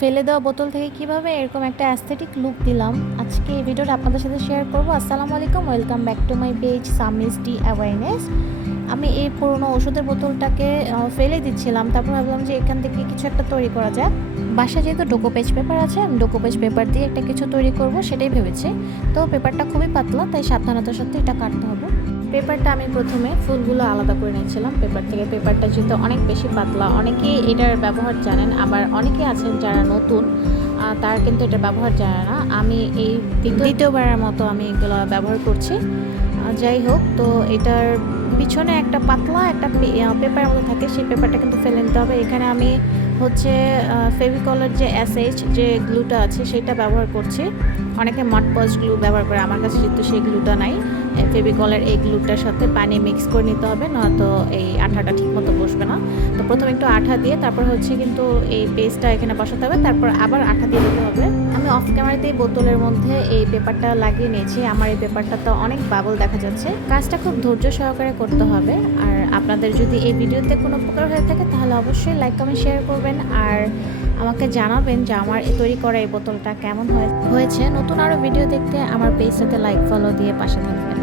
ফেলে দেওয়া বোতল থেকে কিভাবে এরকম একটা অ্যাস্থেটিক লুক দিলাম, আজকে এই ভিডিওটা আপনাদের সাথে শেয়ার করব। আসসালামু আলাইকুম, welcome back to my page সামিস T awareness. আমি এই পুরনো ওষুধের বোতলটাকে ফেলে দিচ্ছিলাম, তারপর ভাবলাম যে এখান থেকে কিছু একটা তৈরি করা যায়। বাসায় যেহেতু ডোকোপেজ পেপার আছে, আমি ডোকোপেজ পেপার দিয়ে একটা কিছু তৈরি করব সেটাই ভেবেছি। তো পেপারটা খুবই পাতলা, তাই সাবধানতার সাথে এটা কাটতে হবে। পেপারটা আমি প্রথমে ফুলগুলো আলাদা করে নিয়েছিলাম পেপার থেকে। পেপারটা যেহেতু অনেক বেশি পাতলা, অনেকেই এটার ব্যবহার জানেন, আবার অনেকেই আছেন যারা নতুন, তারা কিন্তু এটার ব্যবহার জানে না। আমি এই দ্বিতীয়বারের মতো আমি এগুলো ব্যবহার করছি। যাই হোক, তো এটার পিছনে একটা পাতলা একটা পেপারের মতো থাকে, সেই পেপারটা কিন্তু ফেলে নিতে হবে। এখানে আমি হচ্ছে ফেভিকলের যে এসএইচ যে গ্লুটা আছে সেটা ব্যবহার করছি। অনেকে মডপজ গ্লু ব্যবহার করে, আমার কাছে যেহেতু সেই গ্লুটা নাই, ফেভিকলের এই গ্লুটার সাথে পানি মিক্স করে নিতে হবে, নয়তো এই আঠাটা ঠিক মতো বসবে না। তো প্রথমে একটু আঠা দিয়ে তারপর হচ্ছে কিন্তু এই পেস্টটা এখানে বসাতে হবে, তারপর আবার আঠা দিয়ে দিতে হবে। আমি অফ ক্যামেরাতেই বোতলের মধ্যে এই পেপারটা লাগিয়ে নিয়েছি। আমার এই পেপারটা তো অনেক বাবল দেখা যাচ্ছে। কাজটা খুব ধৈর্য সহকারে করতে হবে। আর আপনাদের যদি এই ভিডিওতে কোনো উপকার হয়ে থাকে তাহলে অবশ্যই লাইক কমেন্ট শেয়ার করবেন, আর আমাকে জানাবেন যে আমার তৈরি করা এই বোতলটা কেমন হয়েছে। নতুন আরও ভিডিও দেখতে আমার পেজটাতে লাইক ফলো দিয়ে পাশে থাকবেন।